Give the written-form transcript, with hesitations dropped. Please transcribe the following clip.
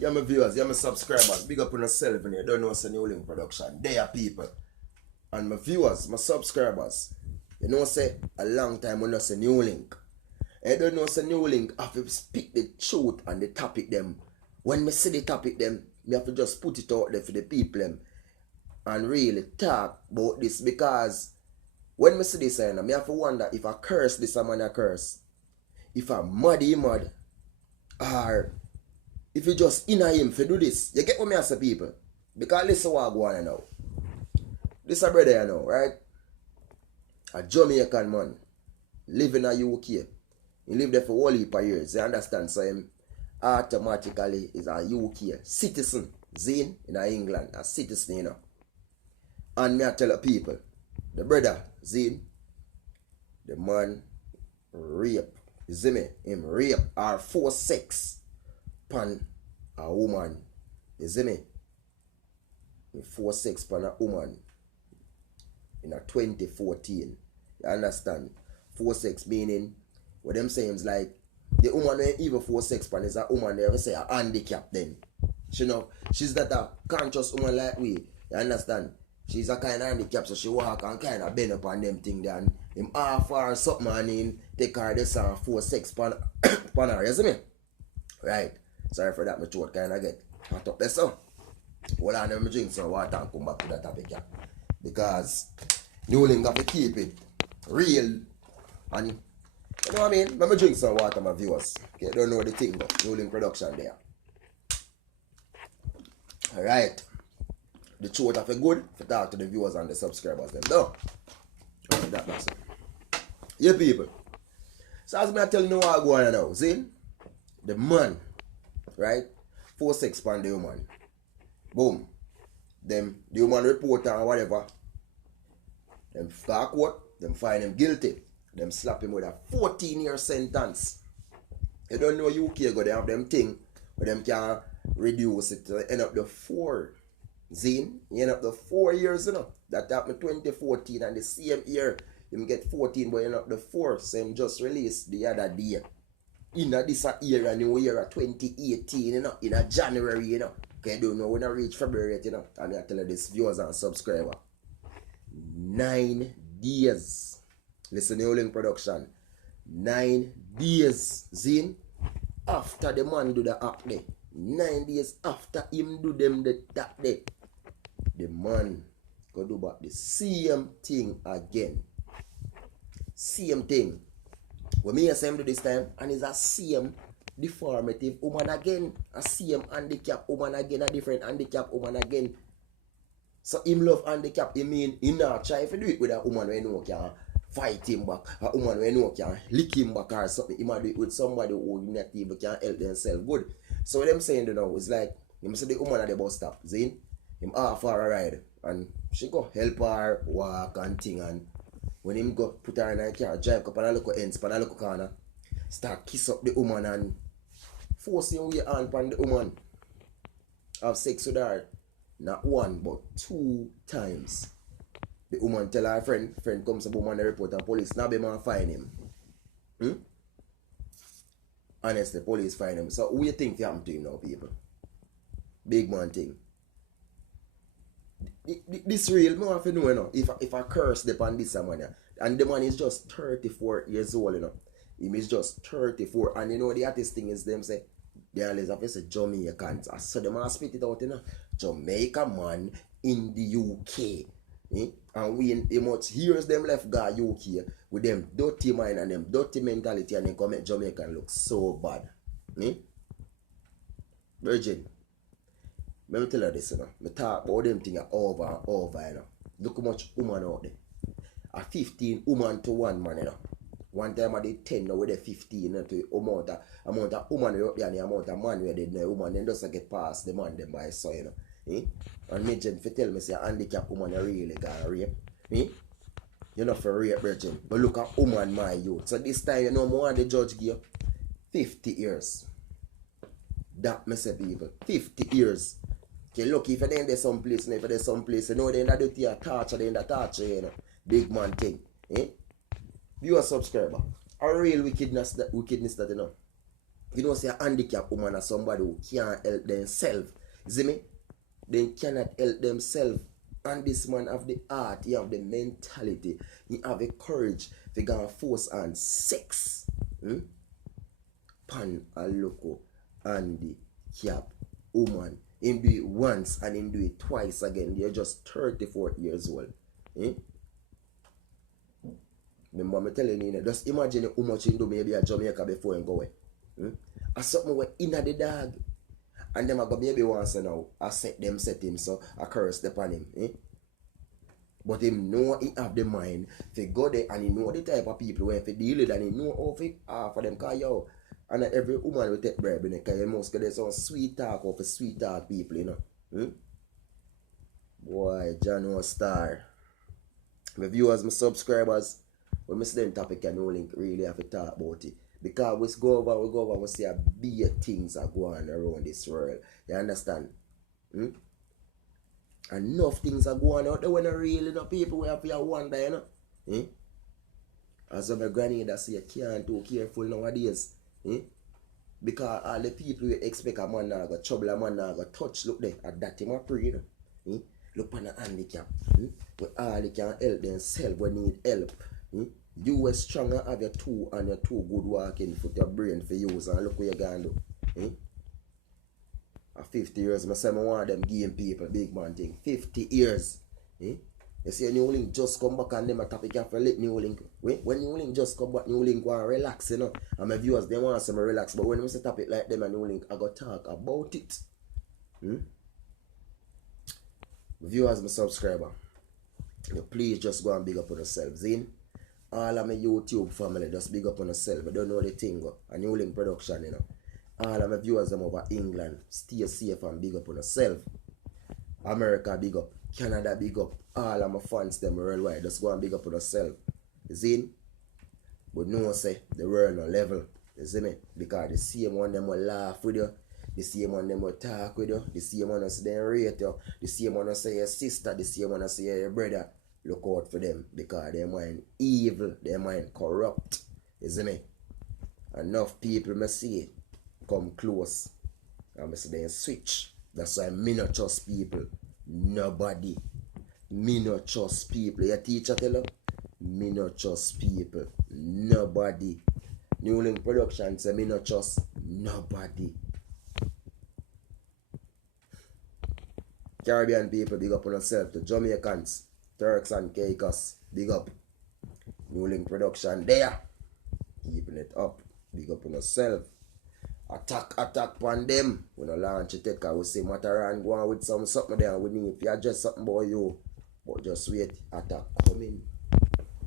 Yeah, my viewers, yeah, my subscribers, big up on yourself and you don't know it's a new link production. They are people. And my viewers, my subscribers, you know say a long time when I say new link. I don't know say new link, I have to speak the truth and the topic them. When me see the topic them, me have to just put it out there for the people them and really talk about this because when me see this I have to wonder if I curse this a man I curse. If I muddy mud or if you just inner him for do this. You get what me I say people? Because listen what I go on now. This a brother you know, right? A Jamaican man. Live in a UK. He lived there for a whole heap of years. You understand? So him automatically is a UK citizen. Zine in England. A citizen, you know. And me I tell the people. The brother, Zine, the man rape. You see me? Him rape or force sex upon a woman. You see me? He force sex upon a woman in a 2014. You understand? Force sex meaning what them saying is like the woman when even force sex upon is a woman they ever say a handicap then. You know, she's not a conscious woman like we. You understand? She's a kind of handicap, so she walk and kind of bend up on them thing there. And him half or something and him take her this and force sex upon her. You see me? Right. Sorry for that, my throat kind of get hot up there, so. Hold on, let me drink some water and come back to that topic here. Because New Link have to keep it real. And you know what I mean? Let me drink some water, my viewers. Okay, don't know the thing, but New Link production there. Alright. The throat have a good to talk to the viewers and the subscribers them. No. Alright, that's it. Yeah, people. So as me I tell you what I go on now. See? The man, right? 4-6 pound the woman. Boom. Them the woman report or whatever. Them start court, them find him guilty. Them slap him with a 14-year sentence. You don't know UK go they have them thing but them can reduce it to end up the 4. Zine, you end up the 4 years, you know. That happened 2014 and the same year him get 14 but you end up the 4. Same just released the other day. In this year, new year 2018, you know, in a January, you know. Okay, don't know when I reach February yet, you know. And I tell you this viewers and subscriber. 9 days. Listen to Link production. 9 days, Zine, after the man do the act day. 9 days after him do them that day. The man go do back the same thing again. Same thing. When me say him do this time, and it's a same deformative woman again, a same handicap woman again, a different handicap woman again. So him love handicap, he mean he not try to do it with a woman when no can fight him back, a woman when no can lick him back or something. He might do it with somebody who not even can help themselves good. So what them saying you know is like him say the woman at the bus stop, see? Him offer a ride and she go help her walk and thing, and when him go put her in a car, drive up on a local ends, on a local corner, start kiss up the woman and force him way on upon the woman. Have sex with her. Not 1 but 2 times. The woman tell her friend comes to the woman report and police nab him and find him. Honestly, police find him. So what you think happened to him now, people? Big man thing. This real, I have to know, you know, if I curse upon this man, and the man is just 34 years old, you know. He is just 34, and you know the artist thing is them say, they always have to say Jamaicans. So them have spit it out, you know. Jamaica man in the UK. And we in much years them left go UK with them dirty mind and them dirty mentality, and they come make Jamaican look so bad. Virgin. Let me tell you this, you know. Me talk about them things over and over, you know. Look how much woman out there. A 15 woman to 1 man, you know. One time I did 10, now with the 15, you know, to amount of woman out there and the amount of man where they know woman, then just get past the man them by so, you know. And me if you tell me say a handicap woman you really got rape. You're not for rape, virgin. But look at woman my youth. So this time you know more the judge give 50 years. That me say people. 50 years. Okay, look, if you're in there someplace, if you're someplace, you know, they're in that dirty torture, they're in that torture, you know. Big man thing. You a subscriber. A real wickedness that you know. You know, say a handicapped woman or somebody who can't help themselves. You see me? They cannot help themselves. And this man have the heart, he have the mentality, he have the courage to go and force on sex. Pan a loco handicapped woman. Him do it once and him do it twice again. They're just 34 years old. Remember me telling you, just imagine how much you do maybe a Jamaica before you go away. As something where inna the dog. And them I go maybe once now. I set him so I curse upon him. But him know he have the mind to go there and he know the type of people where if he deal with and he know how to for them cause yo. And every woman will take bread because you must get some sweet talk of sweet talk people, you know. Boy, John Star. My viewers, my subscribers, when I see them topic and no link really have to talk about it. Because we go over, we see a big things are going around this world. You understand? Enough things are going out there when I really know people we have to wonder, you know. As my granny that say you can't too careful nowadays. Because all the people you expect a man now go trouble, a man now go touch, look there, at that time I pray, you know. Look on the handicap. Where all they can help themselves when need help. You are stronger have your two and your two good walking foot your brain for use and look what you gonna do. At 50 years, I say I want them game people, big man thing. 50 years. You see New Link just come back and them a topic you have to let New Link. When New Link just come back, New Link want to relax, you know. And my viewers, they want some relax. But when I say topic like them and New Link, I go talk about it. Viewers, my subscriber, please just go and big up on yourselves. All of my YouTube family, just big up on yourself. I don't know the thing. A New Link production, you know. All of my viewers them over England, stay safe and big up on yourself. America, big up. Canada, big up. All of my fans them worldwide, just go and big up on yourself. You see? But no say, the world no level. You see me? Because the same one them will laugh with you. The same one them will talk with you. The same one will say they rate you. The same one will say your sister. The same one will say your brother. Look out for them because their mind evil, their mind corrupt. You see me? Enough people may see come close. And I say they switch. That's why me not trust people. Nobody. Me not trust people. Your teacher tell you? Me not trust people. Nobody. New Link Production say me not trust nobody. Caribbean people, big up on yourself. The Jamaicans, Turks and Caicos, big up. New Link Production there. Keeping it up. Big up on yourself. Attack on them. We no launch it because we see Mataran go on with something there. We need if you adjust something about you. But just wait. Attack coming.